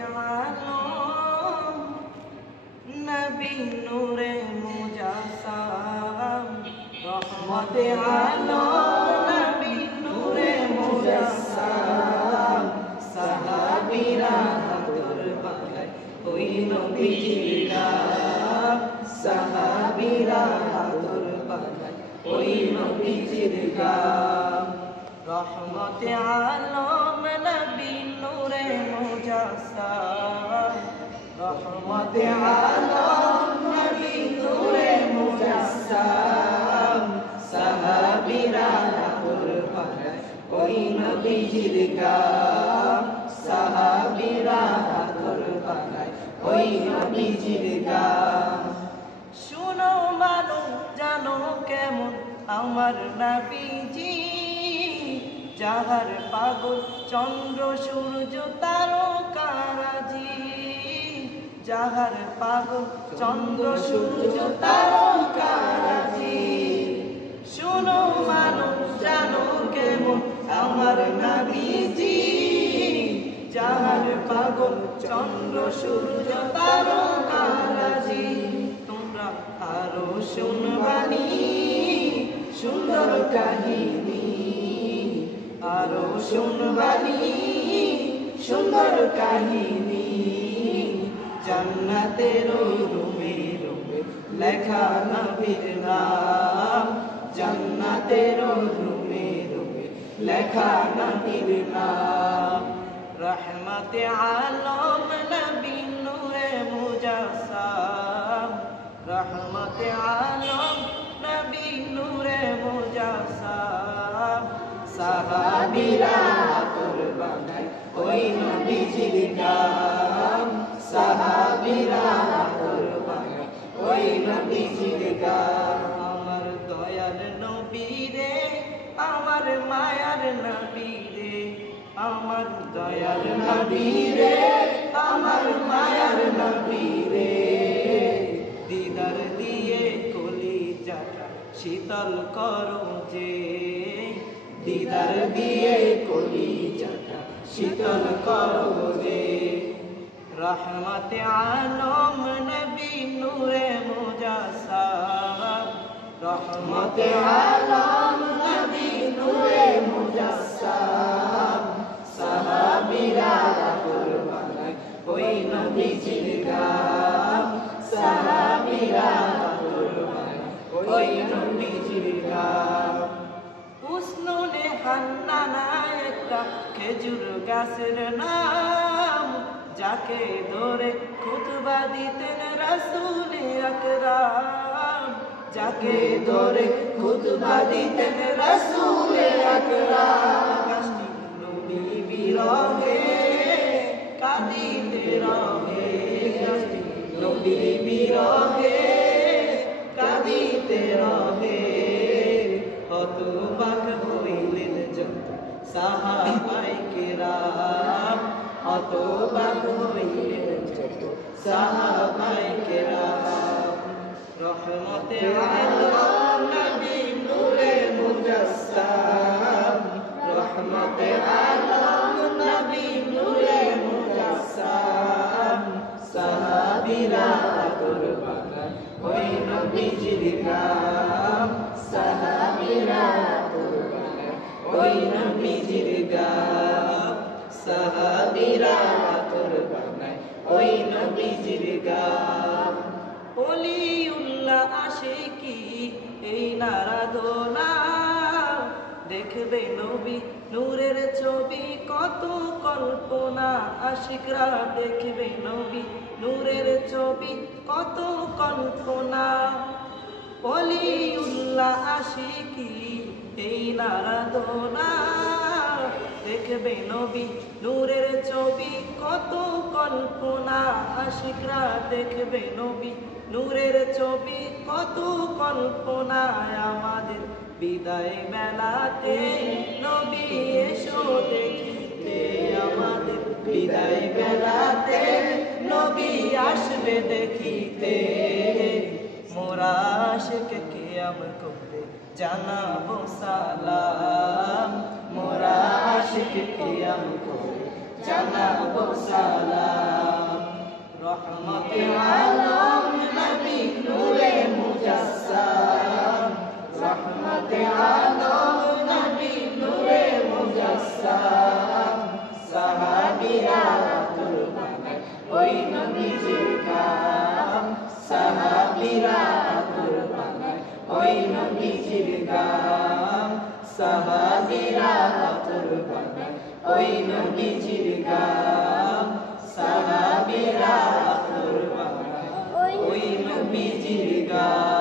আলম নবী নূরে মুজাসসাম রহমতে আলম নবী নূরে মুজাসসাম সাহাবীরা হাতর বাঁধায় ওই নবীজির গাম সাহাবীরা হাতর বাঁধায় ওই নবীজির গাম রহমতে আলম নবী নূরে মুজাসসাম রহমতে আলম নবী নূরে মুজাসসাম সাহাবীরা হাতর বাঁধায় ওই নবীজির গাম সাহাবীরা হাতর বাঁধায় ওই নবীজির গাম শুনো মানো জানো কেমন আমার নবীজি যাহার পাগল চন্দ্র সূর্য তারকারাজি যাহার পাগল চন্দ্র সূর্য তারকারাজি শুনো মানো জানো কেমন আমার নবীজি যাহার পাগল চন্দ্র সূর্য তারকারাজি তোমরা আরো শুনবানি সুন্দর কাহিনী আরো শুনবানি সুন্দর কাহিনী জান্নাতের রুমে রুমে লেখা নবীর নাম জান্নাতের রুমে রুমে লেখা নবীর নাম রহমতে আলম নবী নূরে মুজাসসাম রহমতে আলম নবী নূরে মুজাসসাম সাহাবীরা হাতর বাঁধায় ওই নবীজির গাম সাহাবীরা হাতর বাঁধায় ওই নবীজির গাম আমার দয়াল নবী রে আমার মায়ার নবী রে আমার দয়াল নবী রে আমার মায়ার নবী রে দিদার দিয়ে কলিজাটা শীতল করো যে দিদার দিয়ে কলিজাটা শীতল করো রে রহমতে আলম নবী নূরে মুজাসসাম রহমতে আলম নবী নূরে মুজাসসাম সাহাবীরা হাতর বাঁধায় ওই নবীজির গাম সাহাবীরা হাতর বাঁধায় ওই নবীজির গাম উসনুনে হান্নানা একটা খেজুর গাছের নাম যাকে ধরে খুতবা দিতেন রাসূল আকরাম যাকে ধরে খুতবা দিতেন রাসূল আকরাম গাছটি নবী বিরহে কাঁদিতে রহে গাছটি নবী বিরহে কাঁদিতে রহে হতবাক হইলেন যত সাহাবায়ে কেরাম হতবাক হইলেন যত সাহাবায়ে কেরাম রহমতে আলম নবী নূরে মুজাসসাম রহমতে আলম নবী নূরে মুজাসসাম সাহাবীরা হাতর বাঁধায় ওই নবীজির গাম সাহাবীরা হাতর বাঁধায় ওই নবীজির গাম সাহাবীরা হাতর বাঁধায় ওই নবীজির গাম ওলিউল্লাহ আশিকি এই নারাদোনা দেখবে নবী নূরের ছবি কত কল্পনা আশিকরা দেখবে নবী নূরের ছবি কত কল্পনা ওলিউল্লাহ আশিকি এই নারাদোনা দেখবে নবী নূরের ছবি কত কল্পনা আশিকরা দেখবে নবী নূরের ছবি কত কল্পনায় আমাদের বিদায় বেলাতে নবী এসো দেখিতে আমাদের বিদায় বেলাতে নবী আসবে দেখিতে মোরা আশিক কিয়াম করতে জানাবো সালাম মোরা আশিক কিয়াম করতে জানাবো সালাম রহমতে আলম নবী নূরে মুজাসসাম সাহাবীরা আতুর বানায় ওই নবীজির গাম সাহাবীরা আতুর বানায় ওই নবীজির গাম সাহাবীরা আতুর বানায় ওই নবীজির গাম সাহাবীরা আতুর বানায় ওই নবীজির গাম